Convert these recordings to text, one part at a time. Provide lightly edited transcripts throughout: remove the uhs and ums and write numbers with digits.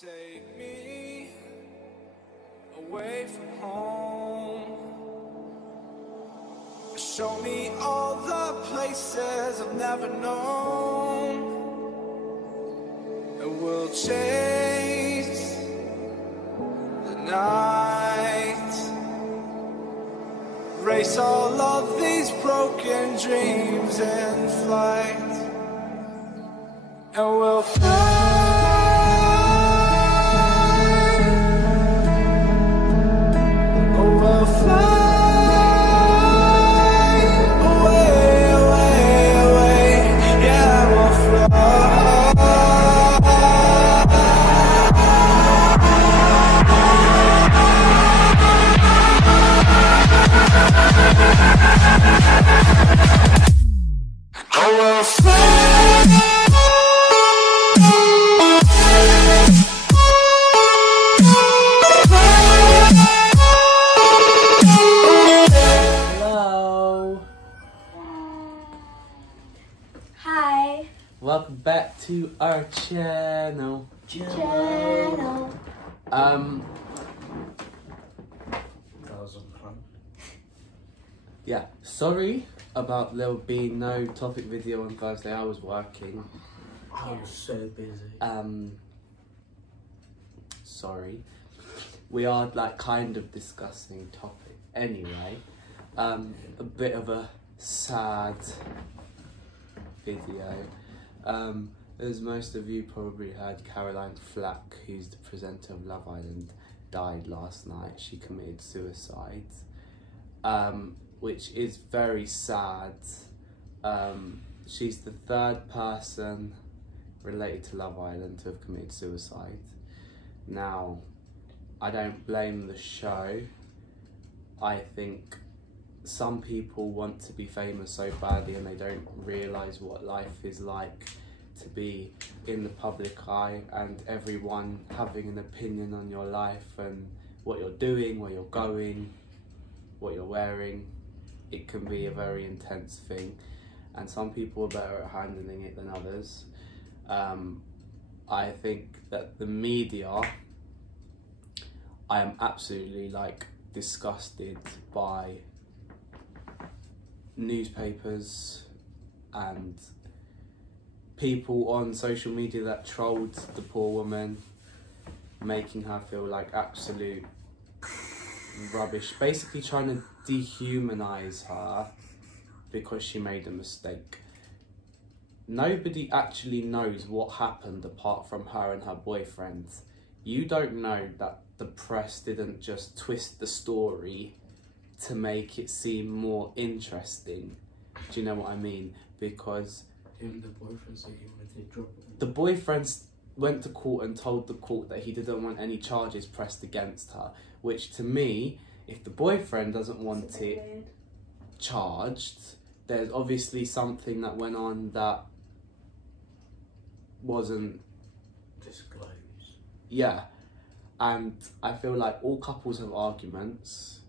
Take me away from home. Show me all the places I've never known. And we'll chase the night. Race all of these broken dreams in flight. And we'll fly. We'll fly away, away, away. Yeah, we'll fly. Oh, we'll fly. Welcome back to our channel. Yeah, sorry about there being no topic video on Thursday. I was working. I was so busy. Sorry. We are like kind of discussing topic anyway. A bit of a sad video. As most of you probably heard, Caroline Flack, who's the presenter of Love Island, died last night. She committed suicide, which is very sad. She's the third person related to Love Island to have committed suicide. Now, I don't blame the show. I think some people want to be famous so badly and they don't realise what life is like to be in the public eye and everyone having an opinion on your life and what you're doing, where you're going, what you're wearing. It can be a very intense thing and some people are better at handling it than others. I think that the media, I am absolutely like disgusted by newspapers and people on social media that trolled the poor woman, making her feel like absolute rubbish, basically trying to dehumanize her because she made a mistake. Nobody actually knows what happened apart from her and her boyfriend. You don't know that the press didn't just twist the story to make it seem more interesting. Do you know what I mean? Because the boyfriend said he wanted to drop it. The boyfriend went to court and told the court that he didn't want any charges pressed against her, which to me, if the boyfriend doesn't want it charged, there's obviously something that went on that wasn't disclosed. Yeah, and I feel like all couples have arguments,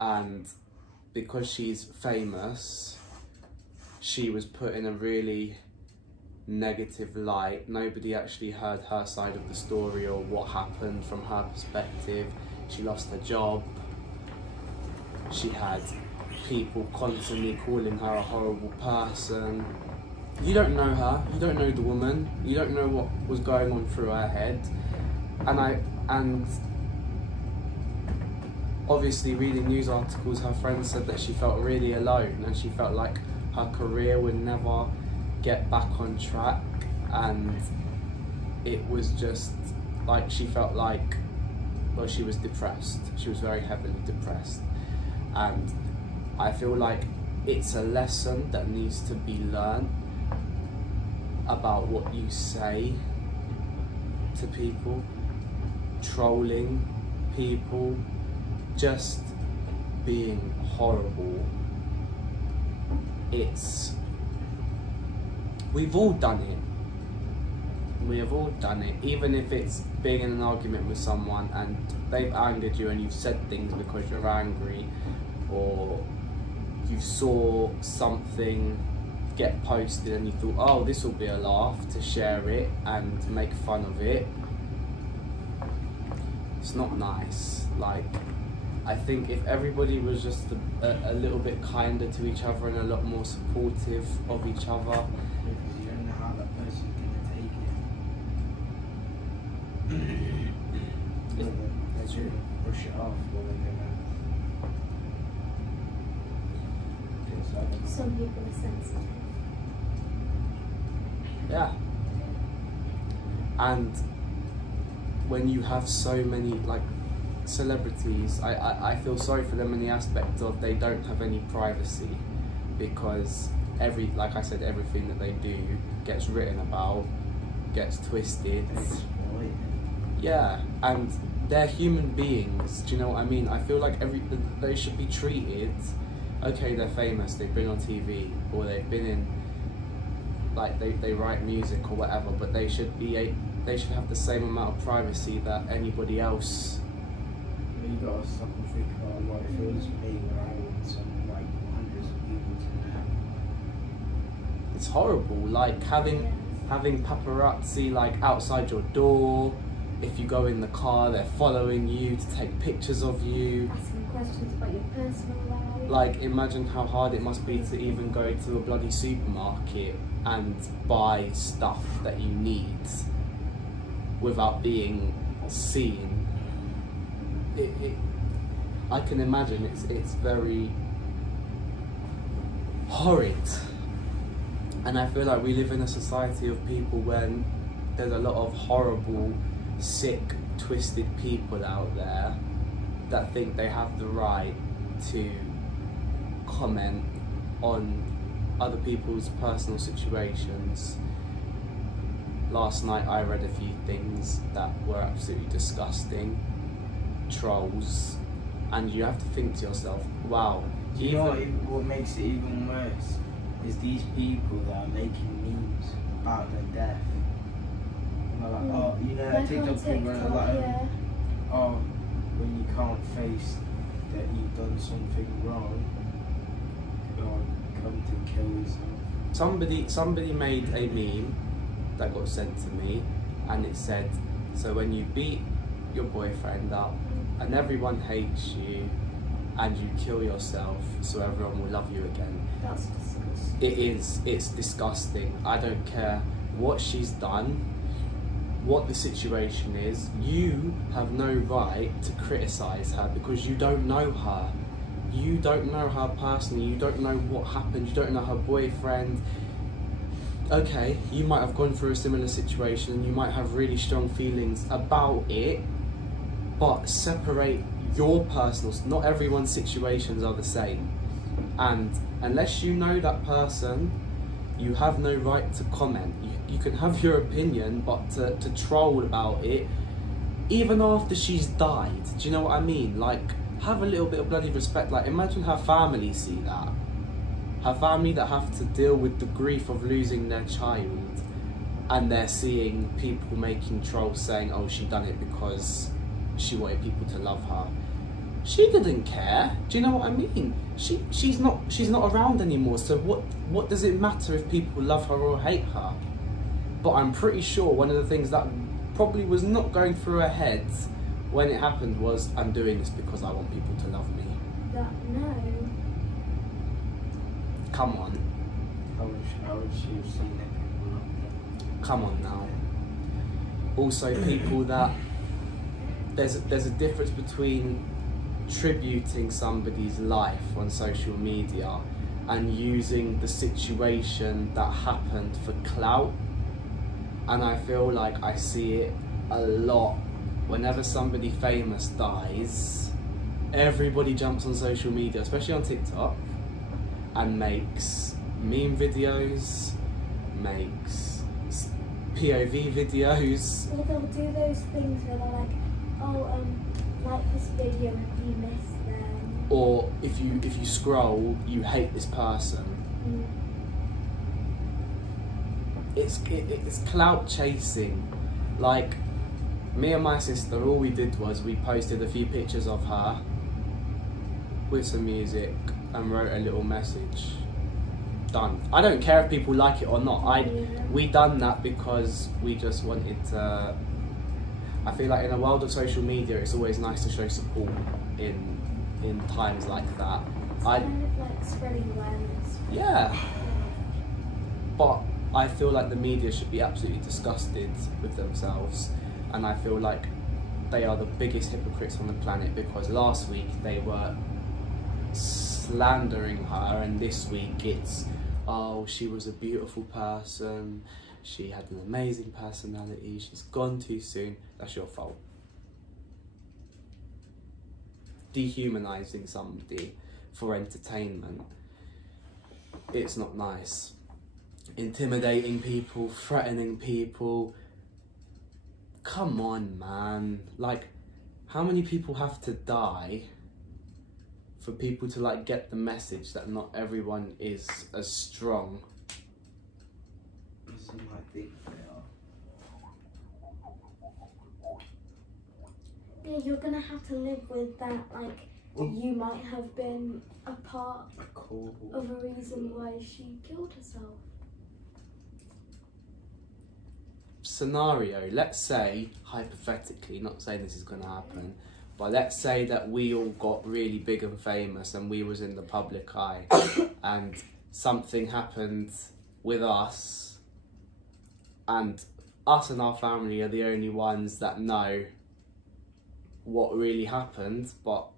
and because she's famous, she was put in a really negative light. Nobody actually heard her side of the story or what happened from her perspective. She lost her job. She had people constantly calling her a horrible person. You don't know her, you don't know the woman, you don't know what was going on through her head. And obviously reading news articles, her friends said that she felt really alone and she felt like her career would never get back on track, and it was just like she felt like, well, she was depressed. She was very heavily depressed, and I feel like it's a lesson that needs to be learned about what you say to people, trolling people, just being horrible. We've all done it. We have all done it, even if it's being in an argument with someone and they've angered you and you've said things because you're angry, or you saw something get posted and you thought, oh, this will be a laugh, to share it and make fun of it. It's not nice. Like, I think if everybody was just a little bit kinder to each other and a lot more supportive of each other. Because you don't know how that person's gonna take it. They're just gonna brush it off, or they're gonna. Some people are sensitive. Yeah. And when you have so many like celebrities, I feel sorry for them in the aspect of they don't have any privacy, because like I said, everything that they do gets written about, gets twisted. Yeah, and they're human beings, do you know what I mean? I feel like they should be treated, okay, they're famous, they've been on TV, or they've been in, like, they write music or whatever, but they should have the same amount of privacy that anybody else. You gotta stop and think about what it feels for me when I want some, like, hundreds of people to know. It's horrible, like having paparazzi like outside your door. If you go in the car, they're following you to take pictures of you. Asking questions about your personal life. Like, imagine how hard it must be to even go to a bloody supermarket and buy stuff that you need without being seen. I can imagine it's very horrid. And I feel like we live in a society of people when there's a lot of horrible, sick, twisted people out there that think they have the right to comment on other people's personal situations. Last night I read a few things that were absolutely disgusting. Trolls. And you have to think to yourself, wow. You know what makes it even worse is these people that are making memes about their death. And they're like, oh, you know, Like TikTok on people are TikTok, like, yeah. oh, when you can't face that you've done something wrong, God, come to kill yourself. Somebody made a meme that got sent to me, and it said, so when you beat your boyfriend up and everyone hates you and you kill yourself so everyone will love you again. That's disgusting. It is, it's disgusting. I don't care what she's done, what the situation is. You have no right to criticise her because you don't know her. You don't know her personally, you don't know what happened, you don't know her boyfriend. Okay, you might have gone through a similar situation, you might have really strong feelings about it, but separate your personal. Not everyone's situations are the same. And unless you know that person, you have no right to comment. You can have your opinion, but to troll about it, even after she's died, do you know what I mean? Like, have a little bit of bloody respect. Like, imagine her family see that. Her family that have to deal with the grief of losing their child, and they're seeing people making trolls saying, oh, she done it because she wanted people to love her. She didn't care. Do you know what I mean? She's not around anymore, so what does it matter if people love her or hate her? But I'm pretty sure one of the things that probably was not going through her head when it happened was, I'm doing this because I want people to love me. No. Come on. How would she have seen that people love her? Come on now. Also, people that there's a difference between tributing somebody's life on social media and using the situation that happened for clout. And I feel like I see it a lot. Whenever somebody famous dies, everybody jumps on social media, especially on TikTok, and makes meme videos, makes POV videos. Well, they'll do those things where they're like, oh, like this video if you missed them. Or if you scroll, you hate this person. It's clout chasing. Like, me and my sister, all we did was we posted a few pictures of her with some music and wrote a little message. Done. I don't care if people like it or not. We done that because we just wanted to. I feel like in a world of social media, it's always nice to show support in times like that. It's kind of like spreading awareness. Yeah. But I feel like the media should be absolutely disgusted with themselves, and I feel like they are the biggest hypocrites on the planet, because last week they were slandering her, and this week it's, oh, she was a beautiful person, she had an amazing personality, she's gone too soon. That's your fault. Dehumanizing somebody for entertainment, it's not nice. Intimidating people, threatening people, come on, man. Like, how many people have to die for people to like get the message that not everyone is as strong? Some might think they are. Yeah, you're gonna have to live with that, like, you might have been a part of a reason why she killed herself. Scenario, let's say, hypothetically, not saying this is going to happen, but let's say that we all got really big and famous and we was in the public eye and something happened with us, and us and our family are the only ones that know what really happened, but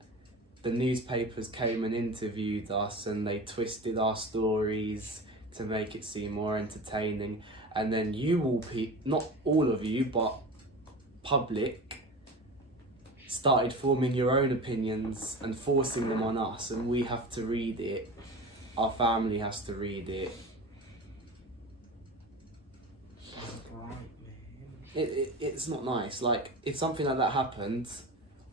the newspapers came and interviewed us and they twisted our stories to make it seem more entertaining, and then you all, not all of you, but public, started forming your own opinions and forcing them on us, and we have to read it, our family has to read it. It's not nice. Like, if something like that happened,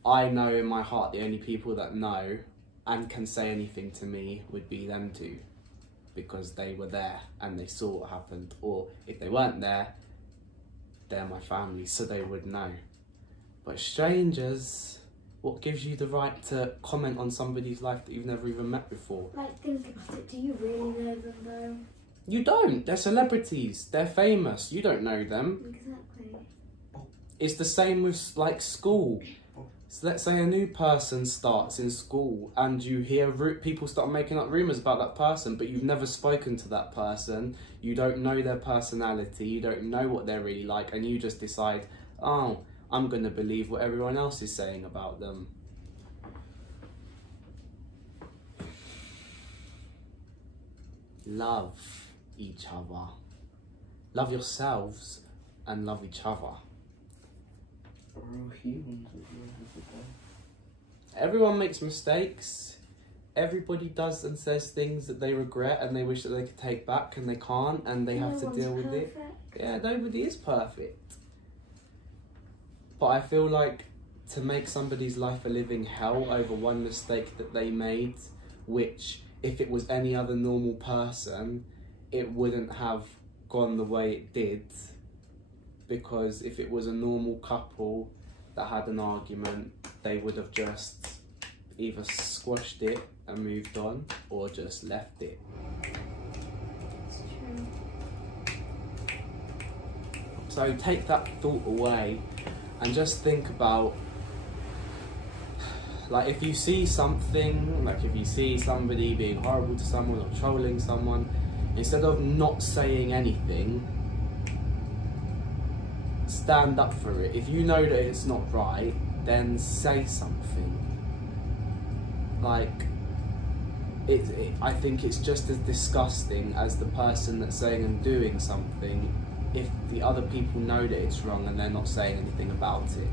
I know in my heart the only people that know and can say anything to me would be them two, because they were there and they saw what happened, or if they weren't there, they're my family, so they would know. But strangers, what gives you the right to comment on somebody's life that you've never even met before? Like, think about it, do you really know them though? You don't. They're celebrities, they're famous, you don't know them. Exactly. It's the same with like school. So let's say a new person starts in school and you hear people start making up rumours about that person, but you've never spoken to that person, you don't know their personality, you don't know what they're really like, and you just decide, oh, I'm going to believe what everyone else is saying about them. Love each other. Love yourselves and love each other. We're all humans at the end of the day. Everyone makes mistakes. Everybody does and says things that they regret and they wish that they could take back, and they can't, and they have to deal with it. Yeah, nobody is perfect. But I feel like to make somebody's life a living hell over one mistake that they made, which if it was any other normal person, it wouldn't have gone the way it did. Because if it was a normal couple that had an argument, they would have just either squashed it and moved on, or just left it. It's true. So take that thought away and just think about, like, if you see something, like if you see somebody being horrible to someone or trolling someone, instead of not saying anything, stand up for it. If you know that it's not right, then say something. Like, I think it's just as disgusting as the person that's saying and doing something if the other people know that it's wrong and they're not saying anything about it.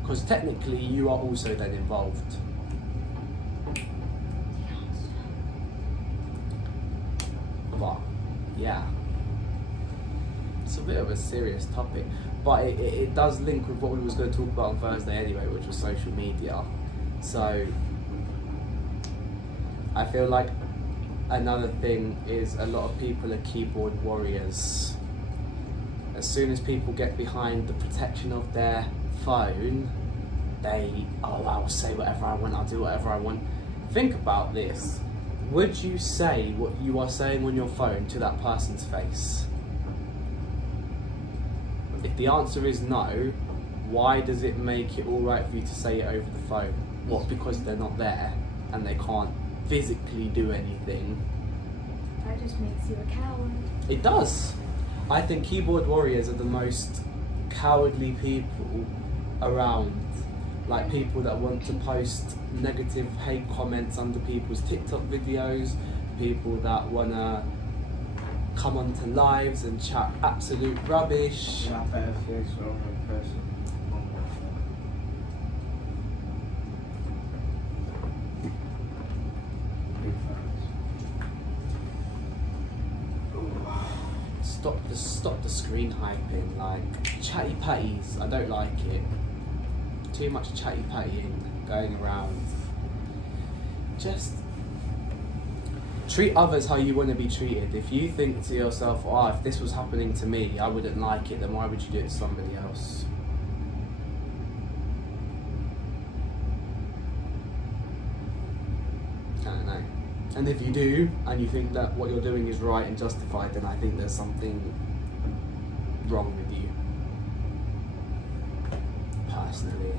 Because technically you are also then involved. But, yeah. It's a bit of a serious topic, but it does link with what we was going to talk about on Thursday anyway, which was social media. So I feel like another thing is a lot of people are keyboard warriors. As soon as people get behind the protection of their phone, I'll say whatever I want, I'll do whatever I want. Think about this. Would you say what you are saying on your phone to that person's face? If the answer is no, why does it make it alright for you to say it over the phone? What, because they're not there and they can't physically do anything? That just makes you a coward. It does. I think keyboard warriors are the most cowardly people around. Like people that want to post negative hate comments under people's TikTok videos, people that want to come onto lives and chat absolute rubbish. I better feel wrong in person. Stop the screen hyping, like chatty patties. I don't like it. Too much chatty pattying going around. Just treat others how you want to be treated. If you think to yourself, oh, if this was happening to me, I wouldn't like it, then why would you do it to somebody else? I don't know. And if you do, and you think that what you're doing is right and justified, then I think there's something wrong with you. Personally.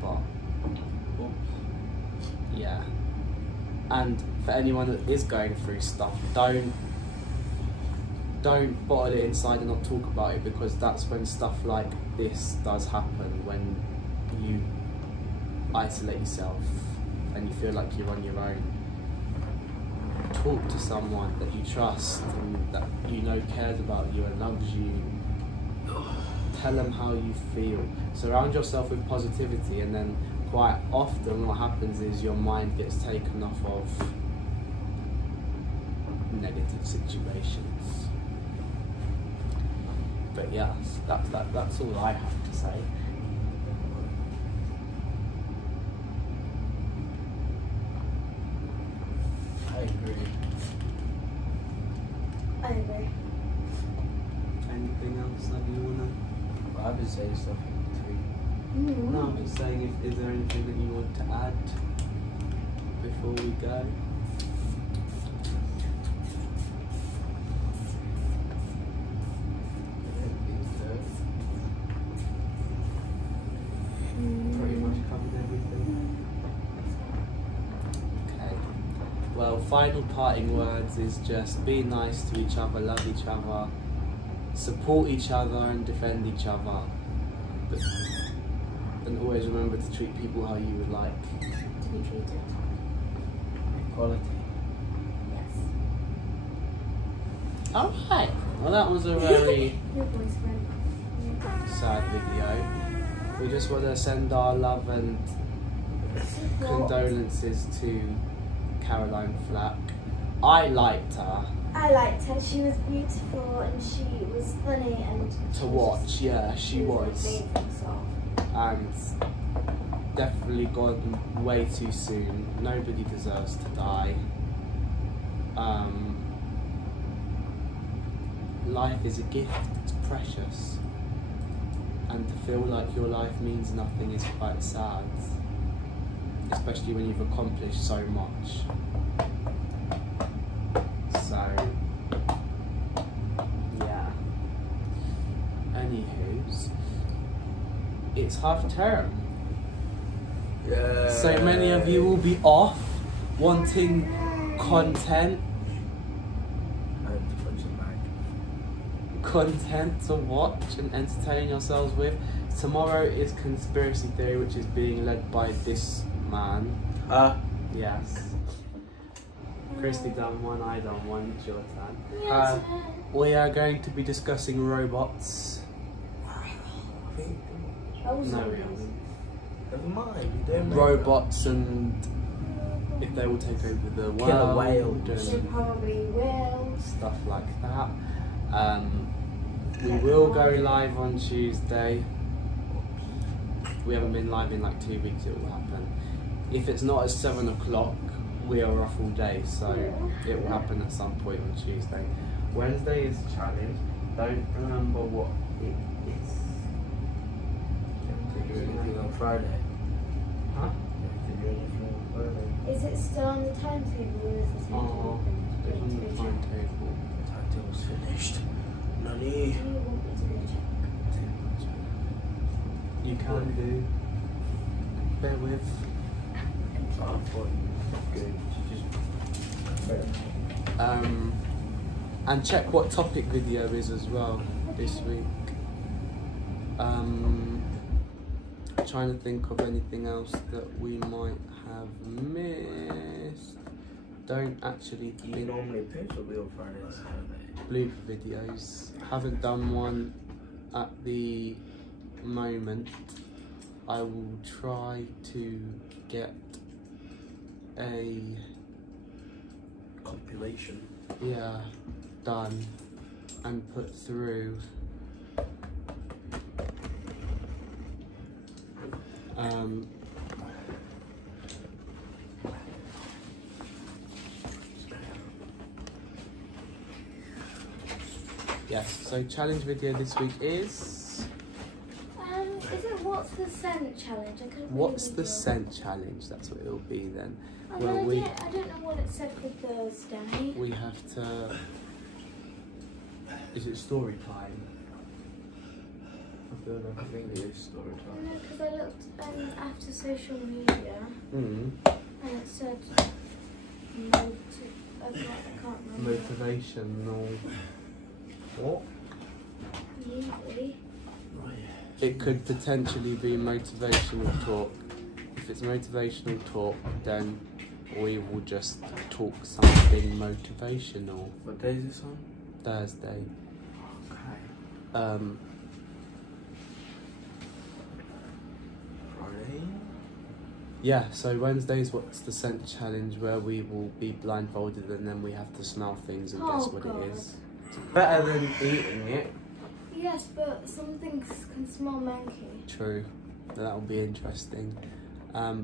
But, yeah. And for anyone that is going through stuff, don't bottle it inside and not talk about it, because that's when stuff like this does happen, when you isolate yourself and you feel like you're on your own. Talk to someone that you trust and that you know cares about you and loves you. Tell them how you feel. Surround yourself with positivity, and then quite often what happens is your mind gets taken off of negative situations. But yes, that's all I have to say. I agree. I agree. Anything else that you wanna? Well, I've been saying stuff in between. No, I'm just saying, is there anything that you want to add before we go? Pretty much covered everything. Okay. Well, final parting words is just be nice to each other, love each other, support each other and defend each other. And always remember to treat people how you would like To be treated. Equality. Yes. Alright, well that was a very Your voice went. sad video. We just want to send our love and condolences to Caroline Flack. I liked her. I liked her. She was beautiful and she was funny and To watch, yeah, she was. amazing, so. And definitely gone way too soon. Nobody deserves to die. Life is a gift, it's precious. And to feel like your life means nothing is quite sad. Especially when you've accomplished so much. So, yeah. Anywho's, it's half term. Yeah. So many of you will be off, wanting content. Content to watch and entertain yourselves with. Tomorrow is conspiracy theory, which is being led by this man. Yes. Christy done one, I done one. It's your turn. We are going to be discussing robots. No, we haven't. Never mind. You don't know. Robots and if they will take over the world. Killer whales. She probably will. Stuff like that. We will go live on Tuesday. We haven't been live in like 2 weeks, it will happen. If it's not at 7 o'clock, we are off all day, so it will happen at some point on Tuesday. Wednesday is a challenge. Don't remember what it is. Did you do anything on Friday? Huh? Did you do anything on Friday? Is it still on the timetable or is the timetable It's on the finished? timetable. The timetable was finished. None Ready? You want me to go check? You can do. Bear with. I thought good. Just And check what topic video is as well this week. Trying to think of anything else that we might have missed. Don't actually Do you normally post a wheel Friday and Saturday? blooper videos. Haven't done one at the moment. I will try to get a Compilation. done and put through. Yes, so challenge video this week is it what's the scent challenge? I couldn't what's really the do it. scent challenge? That's what it'll be then. Oh, Well, no, I don't know what it said for Thursday. we have to. Is it story time? I think it is story time. No, because I looked after social media Mm. and it said I can't remember. Motivational. What? Maybe. It could potentially be motivational talk. If it's motivational talk, then we will just talk something motivational. What day is this on? Thursday. Okay. Friday? Yeah, so Wednesday's what's the scent challenge, where we will be blindfolded and then we have to smell things and guess what God. it is. It's better than eating it. Yes, but some things can smell manky. True. That'll be interesting.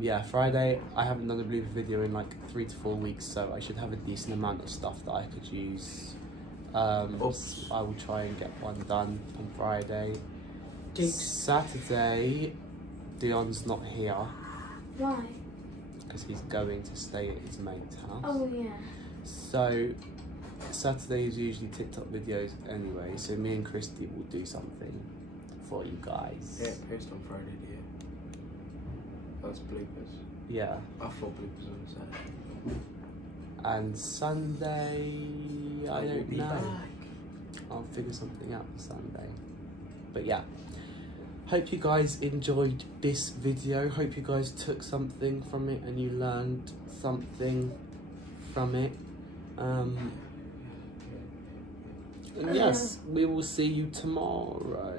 Yeah, Friday, I haven't done a blooper video in like 3 to 4 weeks, so I should have a decent amount of stuff that I could use. I will try and get one done on Friday. Saturday, Dion's not here Why? because he's going to stay at his mate's house. Oh yeah. So Saturday is usually TikTok videos anyway, so me and Christy will do something for you guys. Yeah, post on Friday, yeah. That's bloopers. Yeah. I thought bloopers on Saturday. And Sunday, I don't be know. back. I'll figure something out for Sunday. But yeah, hope you guys enjoyed this video. Hope you guys took something from it and you learned something from it. And yes, we will see you tomorrow.